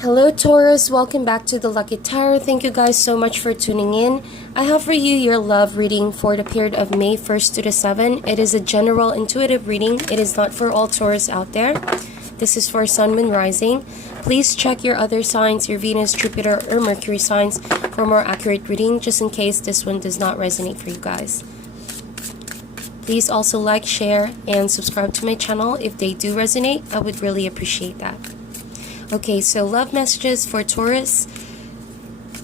Hello Taurus, welcome back to the Lucky Tarot. Thank you guys so much for tuning in. I have for you your love reading for the period of May 1st to the 7th. It is a general intuitive reading. It is not for all Taurus out there. This is for Sun, Moon, Rising. Please check your other signs, your Venus, Jupiter, or Mercury signs for more accurate reading, just in case this one does not resonate for you guys. Please also like, share, and subscribe to my channel. If they do resonate, I would really appreciate that. Okay, so love messages for Taurus.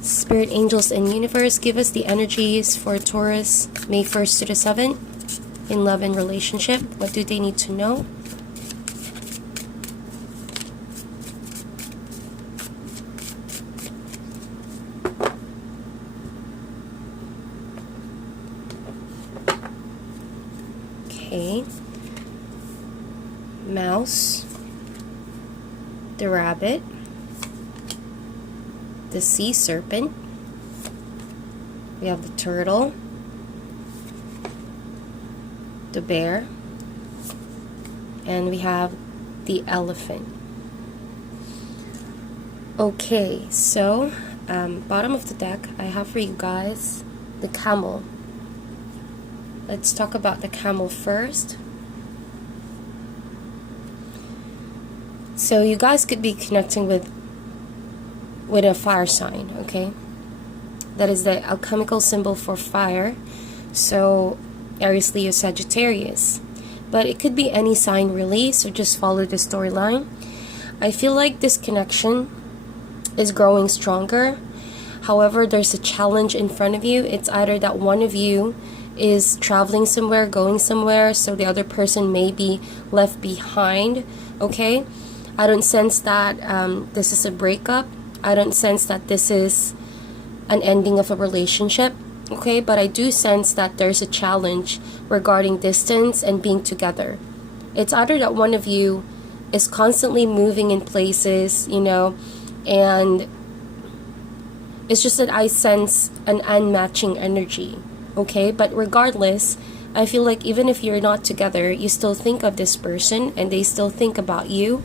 Spirit, angels, and universe, give us the energies for Taurus, May 1st to the 7th, in love and relationship. What do they need to know? Okay. Mouse. The rabbit, the sea serpent, we have the turtle, the bear, and we have the elephant. Okay, so bottom of the deck, I have for you guys the camel. Let's talk about the camel first. So you guys could be connecting with a fire sign, okay? That is the alchemical symbol for fire. So Aries, Leo, Sagittarius. But it could be any sign really, so just follow the storyline. I feel like this connection is growing stronger. However, there's a challenge in front of you. It's either that one of you is traveling somewhere, going somewhere, so the other person may be left behind, okay? I don't sense that this is a breakup. I don't sense that this is an ending of a relationship, okay? But I do sense that there's a challenge regarding distance and being together. It's either that one of you is constantly moving in places, you know, and it's just that I sense an unmatching energy, okay? But regardless, I feel like even if you're not together, you still think of this person and they still think about you.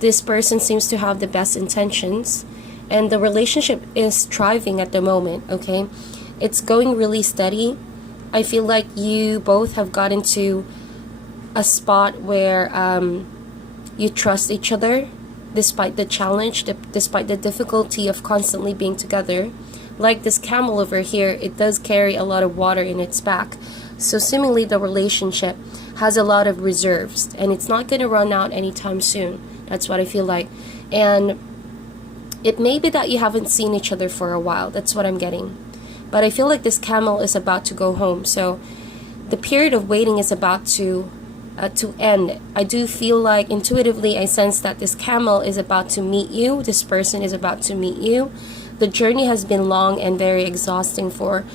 This person seems to have the best intentions, and the relationship is thriving at the moment, okay? It's going really steady. I feel like you both have gotten to a spot where you trust each other despite the challenge, despite the difficulty of constantly being together. Like this camel over here, it does carry a lot of water in its back. So seemingly the relationship has a lot of reserves, and it's not going to run out anytime soon. That's what I feel like. And it may be that you haven't seen each other for a while. That's what I'm getting. But I feel like this camel is about to go home. So the period of waiting is about to end. I do feel like intuitively I sense that this camel is about to meet you. This person is about to meet you. The journey has been long and very exhausting for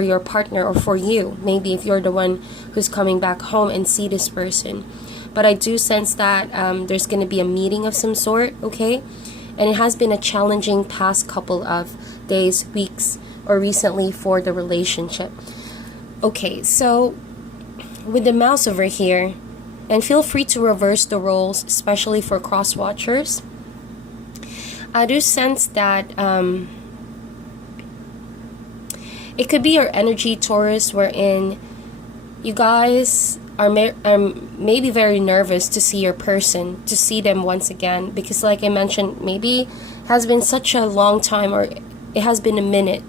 your partner, or for you. Maybe if you're the one who's coming back home and see this person. But I do sense that there's going to be a meeting of some sort, okay? And it has been a challenging past couple of days, weeks, or recently for the relationship. Okay, so with the mouse over here, and feel free to reverse the roles, especially for cross watchers. I do sense that it could be your energy, Taurus, wherein you guys are maybe very nervous to see your person, to see them once again, because like I mentioned, maybe it has been such a long time, or it has been a minute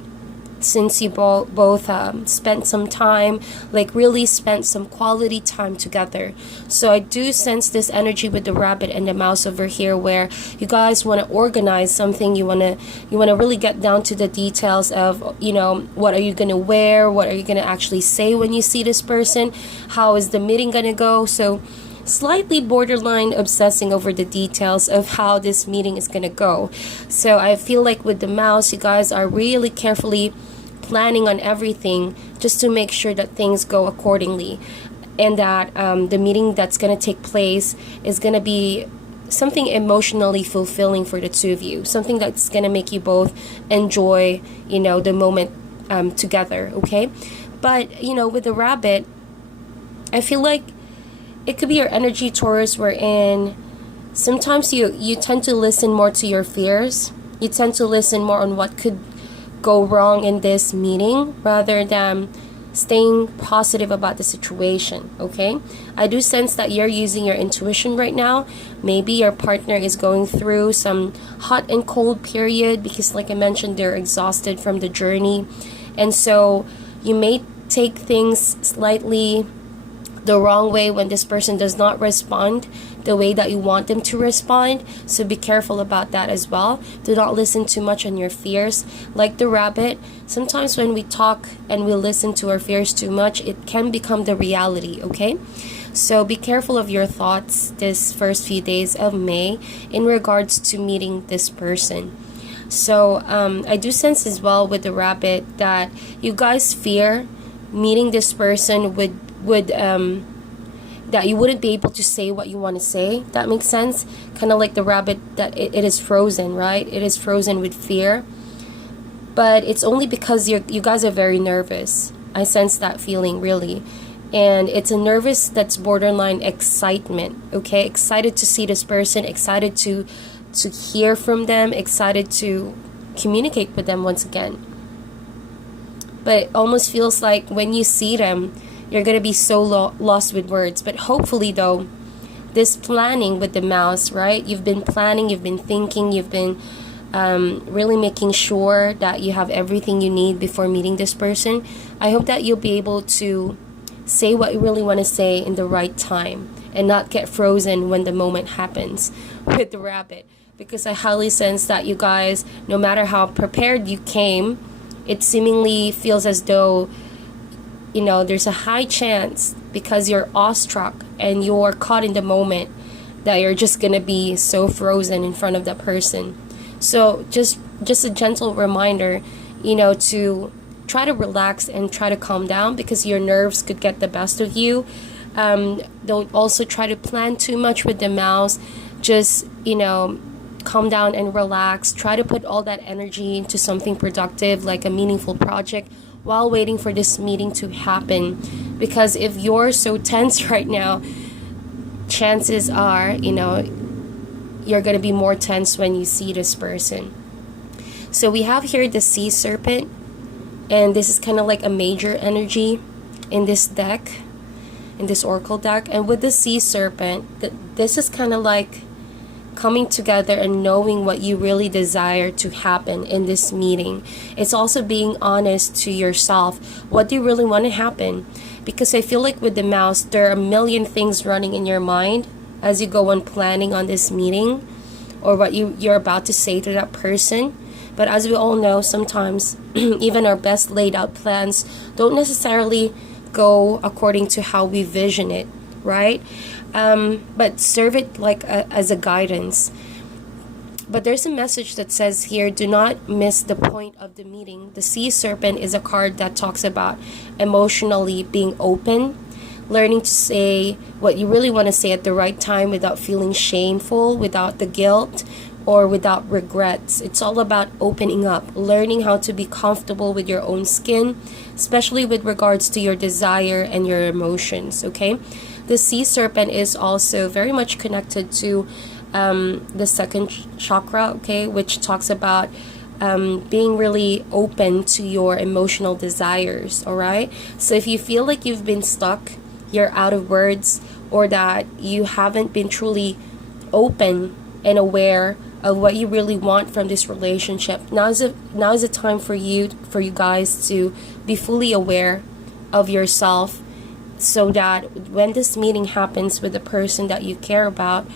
since you both spent some time, like really spent some quality time together. So I do sense this energy with the rabbit and the mouse over here, where you guys want to organize something. You want to really get down to the details of, you know, what are you going to wear, what are you going to actually say when you see this person, how is the meeting going to go. So slightly borderline obsessing over the details of how this meeting is going to go. So I feel like with the mouse, you guys are really carefully planning on everything just to make sure that things go accordingly, and that the meeting that's going to take place is going to be something emotionally fulfilling for the two of you, something that's going to make you both enjoy, you know, the moment together, okay? But, you know, with the rabbit, I feel like it could be your energy, Taurus, wherein sometimes you tend to listen more to your fears. You tend to listen more on what could go wrong in this meeting rather than staying positive about the situation. Okay, I do sense that you're using your intuition right now. Maybe your partner is going through some hot and cold period because, like I mentioned, they're exhausted from the journey, and so you may take things slightly the wrong way when this person does not respond the way that you want them to respond. So be careful about that as well. Do not listen too much on your fears. Like the rabbit, sometimes when we talk and we listen to our fears too much, it can become the reality, okay? So be careful of your thoughts this first few days of May in regards to meeting this person. So I do sense as well with the rabbit that you guys fear meeting this person would that you wouldn't be able to say what you want to say. That makes sense. Kind of like the rabbit, that it is frozen, right? It is frozen with fear. But it's only because you guys are very nervous. I sense that feeling, really. And it's a nervous that's borderline excitement, okay? Excited to see this person, excited to hear from them, excited to communicate with them once again. But it almost feels like when you see them, you're going to be so lost with words. But hopefully, though, this planning with the mouse, right? You've been planning, you've been thinking, you've been really making sure that you have everything you need before meeting this person. I hope that you'll be able to say what you really want to say in the right time and not get frozen when the moment happens with the rabbit. Because I highly sense that you guys, no matter how prepared you came, it seemingly feels as though, you know, there's a high chance because you're awestruck and you're caught in the moment that you're just gonna be so frozen in front of that person. So just a gentle reminder, you know, to try to relax and try to calm down because your nerves could get the best of you. Don't also try to plan too much with the mouse. Just, you know, calm down and relax. Try to put all that energy into something productive, like a meaningful project, while waiting for this meeting to happen. Because if you're so tense right now, chances are, you know, you're going to be more tense when you see this person. So we have here the sea serpent, and this is kind of like a major energy in this deck, in this oracle deck. And with the sea serpent, this is kind of like coming together and knowing what you really desire to happen in this meeting. It's also being honest to yourself. What do you really want to happen? Because I feel like with the mouse, there are a million things running in your mind as you go on planning on this meeting or what you're about to say to that person. But as we all know, sometimes even our best laid out plans don't necessarily go according to how we vision it, right? But serve it like as a guidance. But there's a message that says here, do not miss the point of the meeting. The sea serpent is a card that talks about emotionally being open, learning to say what you really want to say at the right time without feeling shameful, without the guilt, or without regrets. It's all about opening up, learning how to be comfortable with your own skin, especially with regards to your desire and your emotions, okay? The sea serpent is also very much connected to the second chakra, okay, which talks about being really open to your emotional desires, all right? So if you feel like you've been stuck, you're out of words, or that you haven't been truly open and aware of what you really want from this relationship, now is a time for you guys to be fully aware of yourself, so that when this meeting happens with the person that you care about,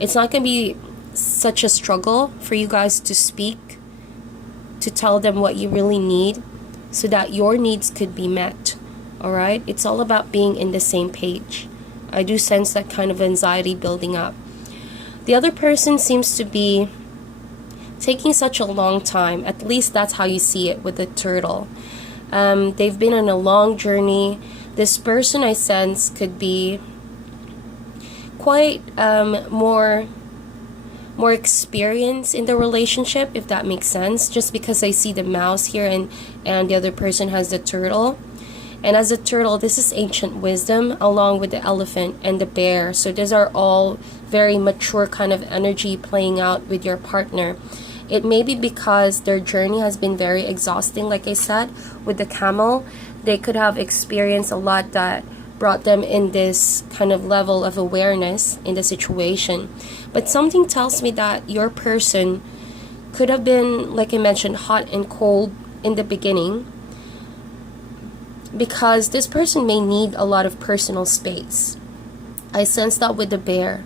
it's not going to be such a struggle for you guys to speak, to tell them what you really need, so that your needs could be met, all right? It's all about being in the same page. I do sense that kind of anxiety building up. The other person seems to be taking such a long time. At least that's how you see it with the turtle. They've been on a long journey. This person, I sense, could be quite more experienced in the relationship, if that makes sense, just because I see the mouse here and the other person has the turtle. And as a turtle, this is ancient wisdom along with the elephant and the bear. So these are all very mature kind of energy playing out with your partner. It may be because their journey has been very exhausting, like I said, with the camel. They could have experienced a lot that brought them in this kind of level of awareness in the situation. But something tells me that your person could have been, like I mentioned, hot and cold in the beginning, because this person may need a lot of personal space. I sense that with the bear.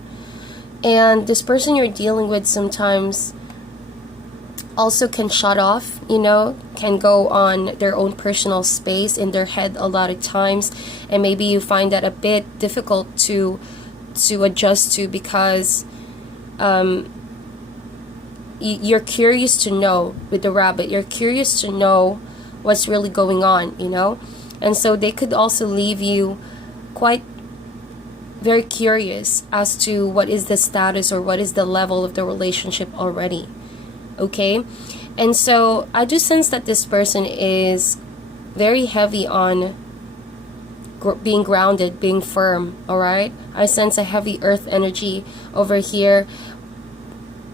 And this person you're dealing with sometimes also can shut off, can go on their own personal space in their head a lot of times, and maybe you find that a bit difficult to adjust to, because you're curious to know. With the rabbit, you're curious to know what's really going on, and so they could also leave you quite very curious as to what is the status or what is the level of the relationship already. Okay, and so I do sense that this person is very heavy on being grounded, being firm. All right, I sense a heavy earth energy over here.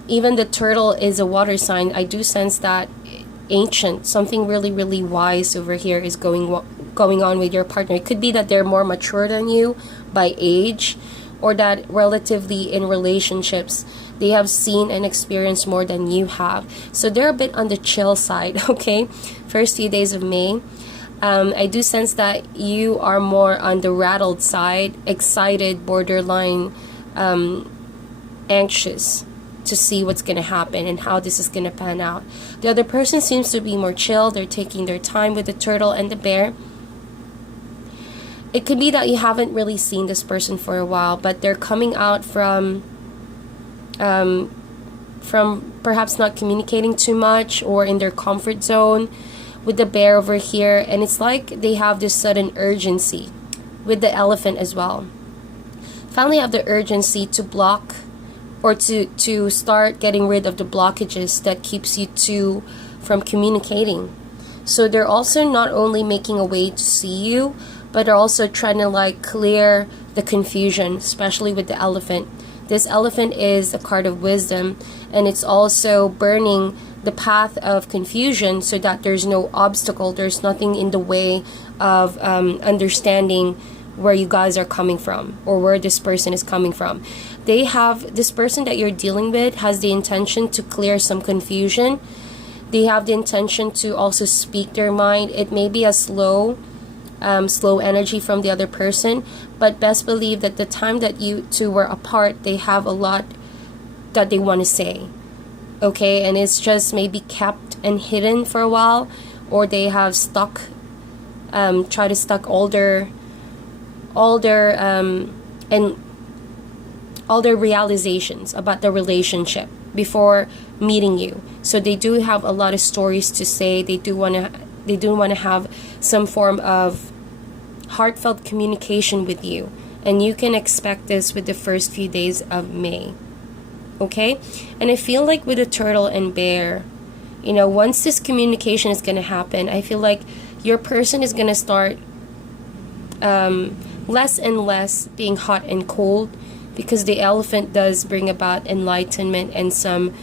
Even the turtle is a water sign. I do sense that ancient, something really, really wise over here is going on with your partner. It could be that they're more mature than you by age, or that relatively in relationships they have seen and experienced more than you have. So they're a bit on the chill side, okay? First few days of May. I do sense that you are more on the rattled side, excited, borderline anxious to see what's going to happen and how this is going to pan out. The other person seems to be more chill. They're taking their time with the turtle and the bear. It could be that you haven't really seen this person for a while, but they're coming out from perhaps not communicating too much or in their comfort zone with the bear over here. And it's like they have this sudden urgency with the elephant as well. Finally have the urgency to block or to start getting rid of the blockages that keeps you two from communicating. So they're also not only making a way to see you, but they're also trying to clear the confusion, especially with the elephant. This elephant is a card of wisdom, and it's also burning the path of confusion so that there's no obstacle, there's nothing in the way of understanding where you guys are coming from or where this person is coming from. This person that you're dealing with has the intention to clear some confusion. They have the intention to also speak their mind. It may be a slow energy from the other person, but best believe that the time that you two were apart, they have a lot that they want to say. Okay, and it's just maybe kept and hidden for a while, or they have stuck all their realizations about the relationship before meeting you. So they do have a lot of stories to say. They do want to have some form of heartfelt communication with you, and you can expect this with the first few days of May. Okay, and I feel like with the turtle and bear, once this communication is going to happen, I feel like your person is going to start less and less being hot and cold, because the elephant does bring about enlightenment and some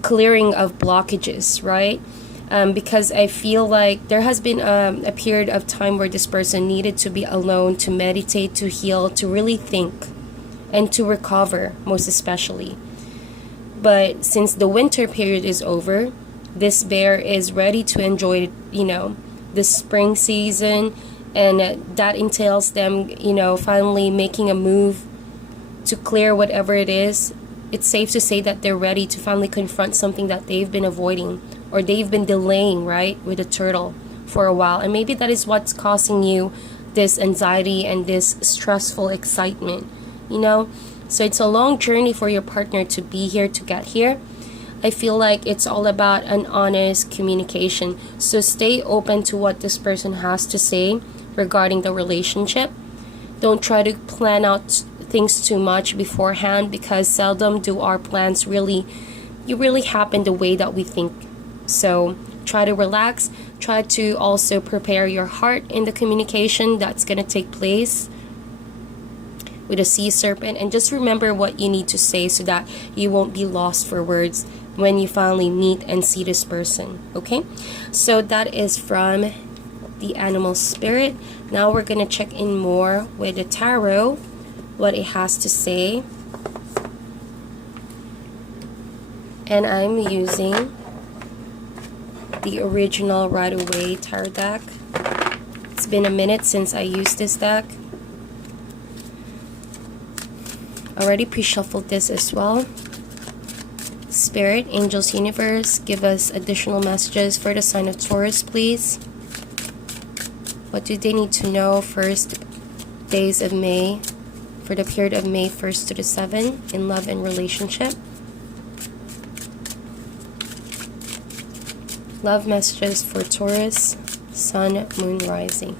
clearing of blockages, right? Because I feel like there has been a period of time where this person needed to be alone, to meditate, to heal, to really think, and to recover, most especially. But since the winter period is over, this bear is ready to enjoy, the spring season, and that entails them, finally making a move to clear whatever it is. It's safe to say that they're ready to finally confront something that they've been avoiding or they've been delaying, right, with the turtle for a while. And maybe that is what's causing you this anxiety and this stressful excitement, So it's a long journey for your partner to be here, to get here. I feel like it's all about an honest communication. So stay open to what this person has to say regarding the relationship. Don't try to plan out things too much beforehand, because seldom do our plans really happen the way that we think. So try to relax, try to also prepare your heart in the communication that's going to take place with a sea serpent, and just remember what you need to say so that you won't be lost for words when you finally meet and see this person. Okay, so that is from the animal spirit. Now we're going to check in more with the tarot, what it has to say. And I'm using the original Rider-Waite tarot deck. It's been a minute since I used this deck. Already pre-shuffled this as well. Spirit, angels, universe, give us additional messages for the sign of Taurus, please. What do they need to know first days of May, for the period of May 1st to the 7th, in love and relationship? Love messages for Taurus, Sun, Moon, Rising.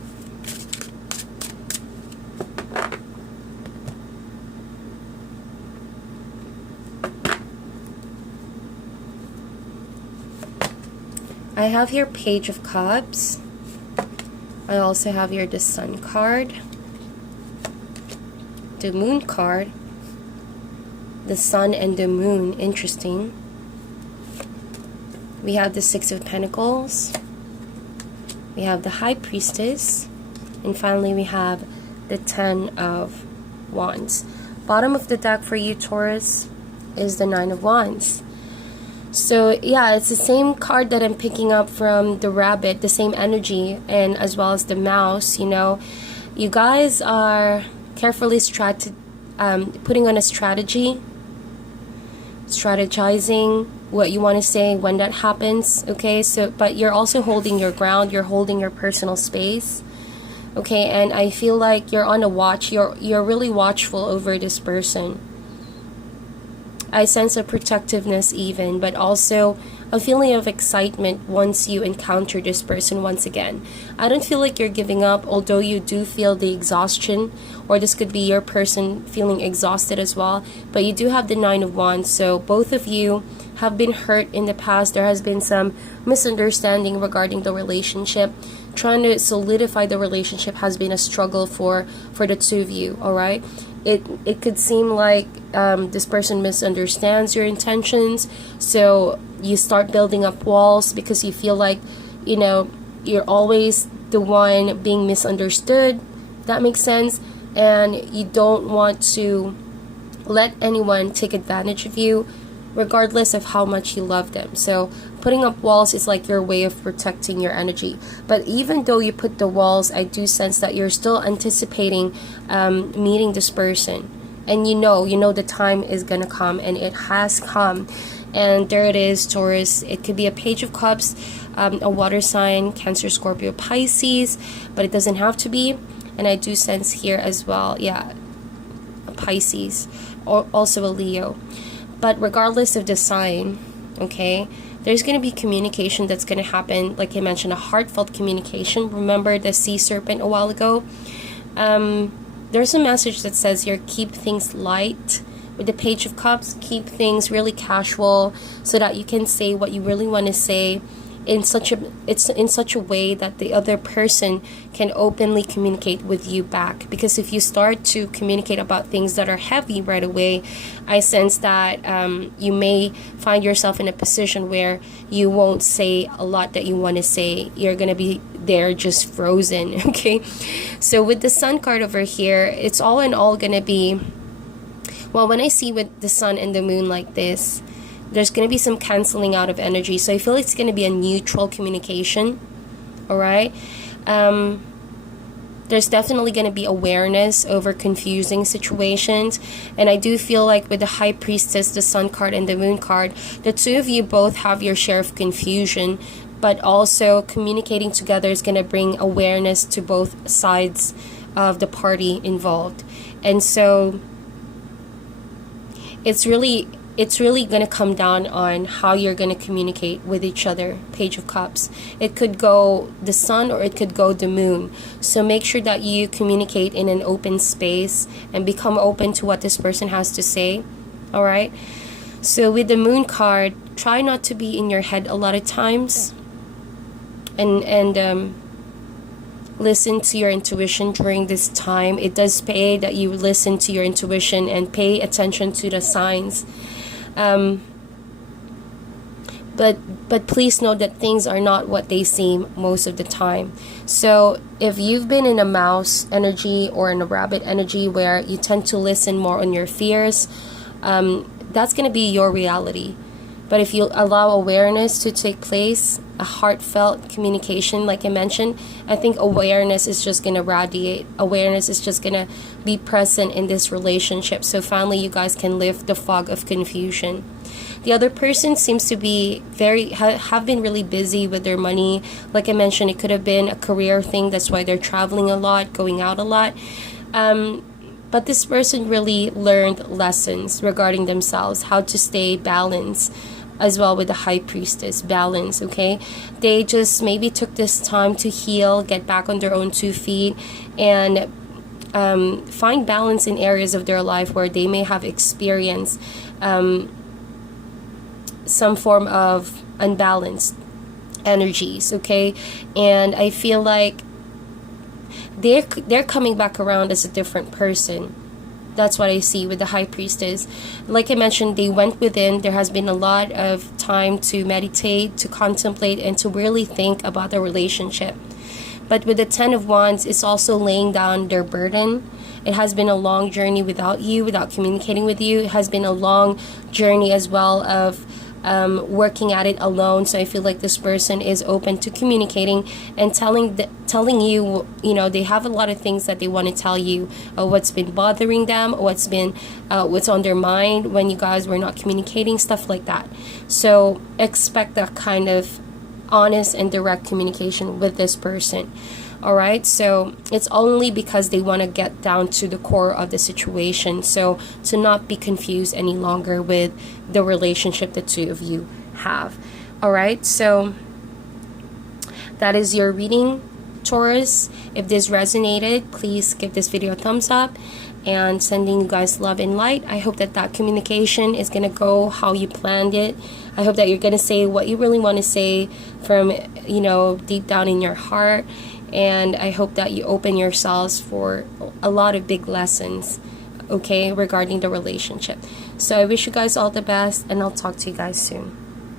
I have here Page of Cups. I also have here the Sun card, the Moon card, the Sun and the Moon, interesting. We have the Six of Pentacles, we have the High Priestess, and finally we have the Ten of Wands. Bottom of the deck for you, Taurus, is the Nine of Wands. So yeah, it's the same card that I'm picking up from the rabbit, the same energy, and as well as the mouse. You know, you guys are carefully putting on a strategy, strategizing what you want to say when that happens. Okay, so but you're also holding your ground, you're holding your personal space. Okay, and I feel like you're on a watch. You're really watchful over this person. I sense a protectiveness even, but also a feeling of excitement once you encounter this person once again. I don't feel like you're giving up, although you do feel the exhaustion, or this could be your person feeling exhausted as well, but you do have the Nine of Wands, so both of you have been hurt in the past. There has been some misunderstanding regarding the relationship. Trying to solidify the relationship has been a struggle for the two of you, alright? It could seem like this person misunderstands your intentions, so you start building up walls because you feel like, you know, you're always the one being misunderstood. That makes sense, and you don't want to let anyone take advantage of you, regardless of how much you love them. So putting up walls is like your way of protecting your energy. But even though you put the walls, I do sense that you're still anticipating meeting this person, and you know the time is gonna come, and it has come. And there it is, Taurus. It could be a Page of Cups, a water sign, Cancer, Scorpio, Pisces, but it doesn't have to be. And I do sense here as well, yeah, a Pisces, or also a Leo. But regardless of the sign, okay, there's going to be communication that's going to happen. Like I mentioned, a heartfelt communication. Remember the sea serpent a while ago? There's a message that says here, keep things light. With the Page of Cups, keep things really casual so that you can say what you really want to say in such a way that the other person can openly communicate with you back. Because if you start to communicate about things that are heavy right away, I sense that you may find yourself in a position where you won't say a lot that you want to say. You're gonna be there just frozen. Okay, so with the Sun card over here, it's all in all gonna be, well, when I see with the Sun and the Moon like this, there's going to be some canceling out of energy. So I feel like it's going to be a neutral communication. Alright? There's definitely going to be awareness over confusing situations. And I do feel like with the High Priestess, the Sun card, and the Moon card, the two of you both have your share of confusion. But also communicating together is going to bring awareness to both sides of the party involved. And so it's really going to come down on how you're going to communicate with each other. Page of Cups. It could go the Sun or it could go the Moon. So make sure that you communicate in an open space and become open to what this person has to say. Alright? So with the Moon card, try not to be in your head a lot of times. and listen to your intuition during this time. It does pay that you listen to your intuition and pay attention to the signs. But please know that things are not what they seem most of the time. So if you've been in a mouse energy or in a rabbit energy where you tend to listen more on your fears, that's going to be your reality. But if you allow awareness to take place, a heartfelt communication, like I mentioned, I think awareness is just going to radiate. Awareness is just going to be present in this relationship. So finally, you guys can lift the fog of confusion. The other person seems to be have been really busy with their money. Like I mentioned, it could have been a career thing. That's why they're traveling a lot, going out a lot. But this person really learned lessons regarding themselves, how to stay balanced, as well with the High Priestess, balance, okay? They just maybe took this time to heal, get back on their own 2 feet, and find balance in areas of their life where they may have experienced some form of unbalanced energies, okay? And I feel like they're coming back around as a different person. That's what I see with the High Priestess. Like I mentioned, they went within. There has been a lot of time to meditate, to contemplate, and to really think about the relationship. But with the 10 of Wands, it's also laying down their burden. It has been a long journey without you, without communicating with you. It has been a long journey as well of working at it alone. So I feel like this person is open to communicating and telling you, you know, they have a lot of things that they want to tell you, what's been bothering them, what's on their mind when you guys were not communicating, stuff like that. So expect that kind of honest and direct communication with this person. Alright, so it's only because they want to get down to the core of the situation. So to not be confused any longer with the relationship the two of you have. Alright, so that is your reading, Taurus. If this resonated, please give this video a thumbs up, and sending you guys love and light. I hope that communication is going to go how you planned it. I hope that you're going to say what you really want to say from, you know, deep down in your heart. And I hope that you open yourselves for a lot of big lessons, okay, regarding the relationship. So I wish you guys all the best, and I'll talk to you guys soon.